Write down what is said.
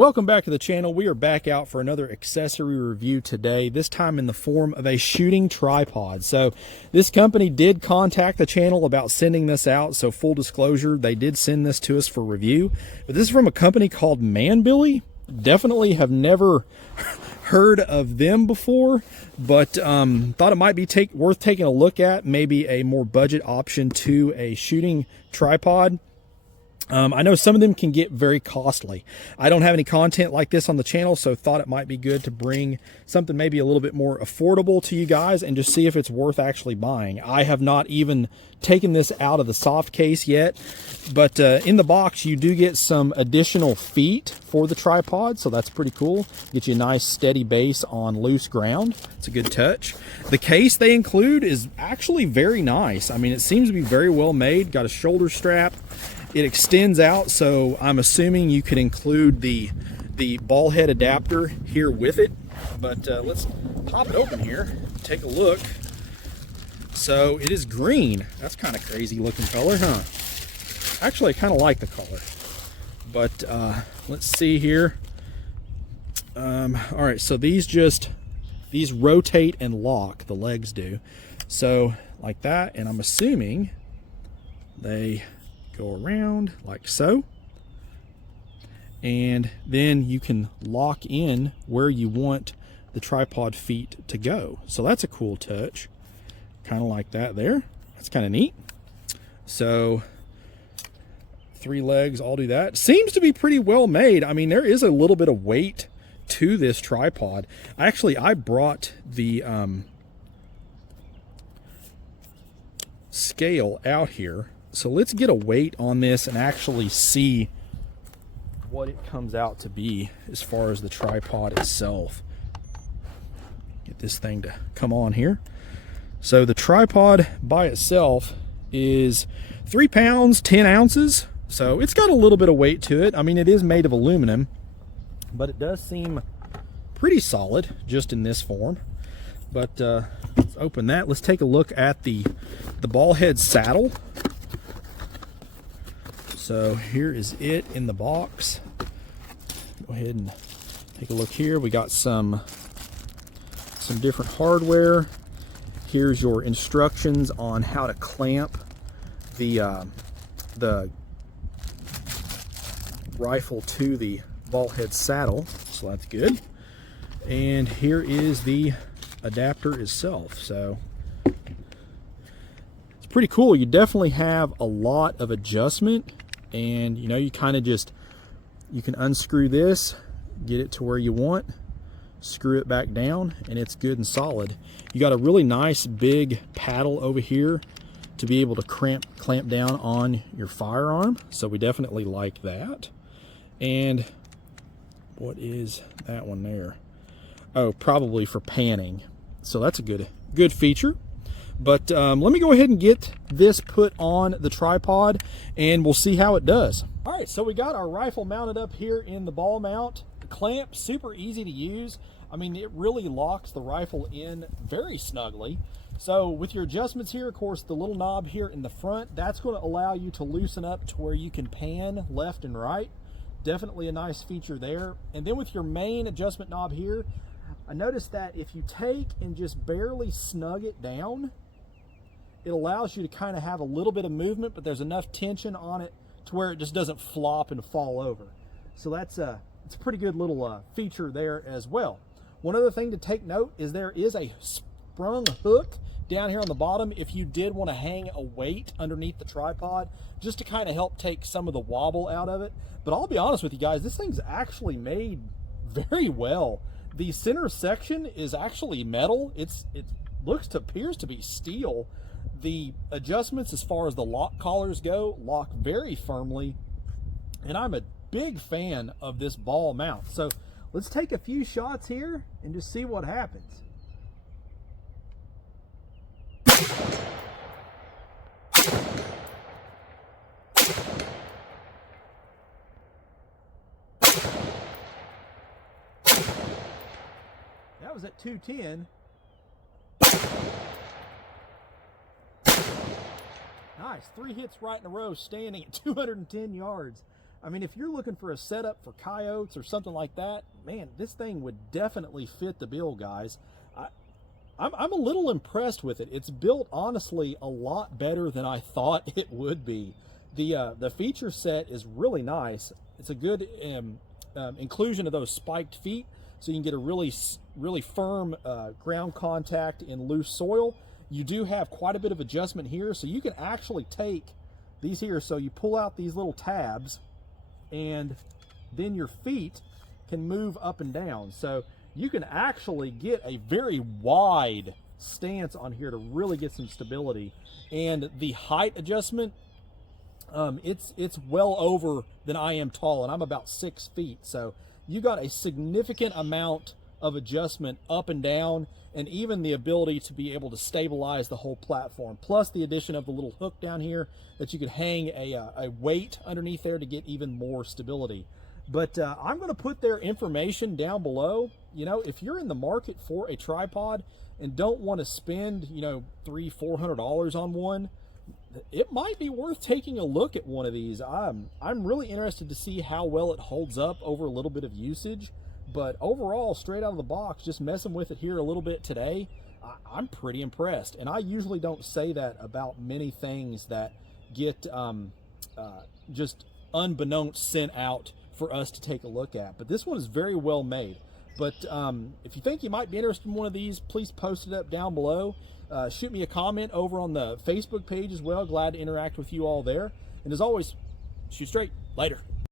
Welcome back to the channel. We are back out for another accessory review today, this time in the form of a shooting tripod. So this company did contact the channel about sending this out, so full disclosure, they did send this to us for review. But this is from a company called Manbily. Definitely have never heard of them before, but thought it might be worth taking a look at, maybe a more budget option to a shooting tripod. I know some of them can get very costly. I don't have any content like this on the channel, so thought it might be good to bring something maybe a little bit more affordable to you guys and just see if it's worth actually buying. I have not even taken this out of the soft case yet, but in the box you do get some additional feet for the tripod, so that's pretty cool. Get you a nice steady base on loose ground. It's a good touch. The case they include is actually very nice. I mean, it seems to be very well made. Got a shoulder strap. It extends out, so I'm assuming you could include the ball head adapter here with it. But let's pop it open here, take a look. So it is green. That's kind of crazy looking color, huh? Actually, I kind of like the color. But let's see here. All right, so these rotate and lock, the legs do. So like that, and I'm assuming they go around like so, and then you can lock in where you want the tripod feet to go. So that's a cool touch, kind of like that there. That's kind of neat. So 3 legs all do that. Seems to be pretty well made. I mean, there is a little bit of weight to this tripod. I brought the scale out here. So let's get a weight on this and actually see what it comes out to be as far as the tripod itself. Get this thing to come on here. So the tripod by itself is 3 pounds, 10 ounces. So it's got a little bit of weight to it. I mean, it is made of aluminum, but it does seem pretty solid just in this form. But let's open that. Let's take a look at the ball head saddle. So here is it in the box. Go ahead and take a look here. We got some different hardware. Here's your instructions on how to clamp the rifle to the ball head saddle. So that's good. And here is the adapter itself. So it's pretty cool. You definitely have a lot of adjustment. And you know, you kind of you can unscrew this, get it to where you want, screw it back down, and it's good and solid. You got a really nice big paddle over here to be able to clamp down on your firearm, so we definitely like that. And what is that one there? Oh, probably for panning. So that's a good feature. But let me go ahead and get this put on the tripod and we'll see how it does. All right, so we got our rifle mounted up here in the ball mount. The clamp, super easy to use. I mean, it really locks the rifle in very snugly. So with your adjustments here, of course, the little knob here in the front, that's going to allow you to loosen up to where you can pan left and right. Definitely a nice feature there. And then with your main adjustment knob here, I noticed that if you take and just barely snug it down, it allows you to kind of have a little bit of movement, but there's enough tension on it to where it just doesn't flop and fall over. So it's a pretty good little feature there as well. One other thing to take note is there is a sprung hook down here on the bottom if you did want to hang a weight underneath the tripod, just to kind of help take some of the wobble out of it. But I'll be honest with you guys, this thing's actually made very well. The center section is actually metal. It appears to be steel. The adjustments as far as the lock collars go lock very firmly, and I'm a big fan of this ball mount. So let's take a few shots here and just see what happens. That was at 210. Nice, 3 hits right in a row, standing at 210 yards. I mean, if you're looking for a setup for coyotes or something like that, man, this thing would definitely fit the bill, guys. I'm a little impressed with it. It's built, honestly, a lot better than I thought it would be. The feature set is really nice. It's a good inclusion of those spiked feet, so you can get a really firm ground contact in loose soil. You do have quite a bit of adjustment here, so you can actually take these here. So you pull out these little tabs, and then your feet can move up and down. So you can actually get a very wide stance on here to really get some stability. And the height adjustment, it's well over than I am tall, and I'm about 6 feet. So you got a significant amount of adjustment up and down, and even the ability to be able to stabilize the whole platform, plus the addition of the little hook down here that you could hang a weight underneath there to get even more stability. But I'm going to put their information down below. You know, if you're in the market for a tripod and don't want to spend, you know, $300-400 on one, it might be worth taking a look at one of these. I'm really interested to see how well it holds up over a little bit of usage. But overall, straight out of the box, just messing with it here a little bit today, I'm pretty impressed. And I usually don't say that about many things that get just unbeknownst sent out for us to take a look at. But this one is very well made. But if you think you might be interested in one of these, please post it up down below. Shoot me a comment over on the Facebook page as well. Glad to interact with you all there. And as always, shoot straight. Later.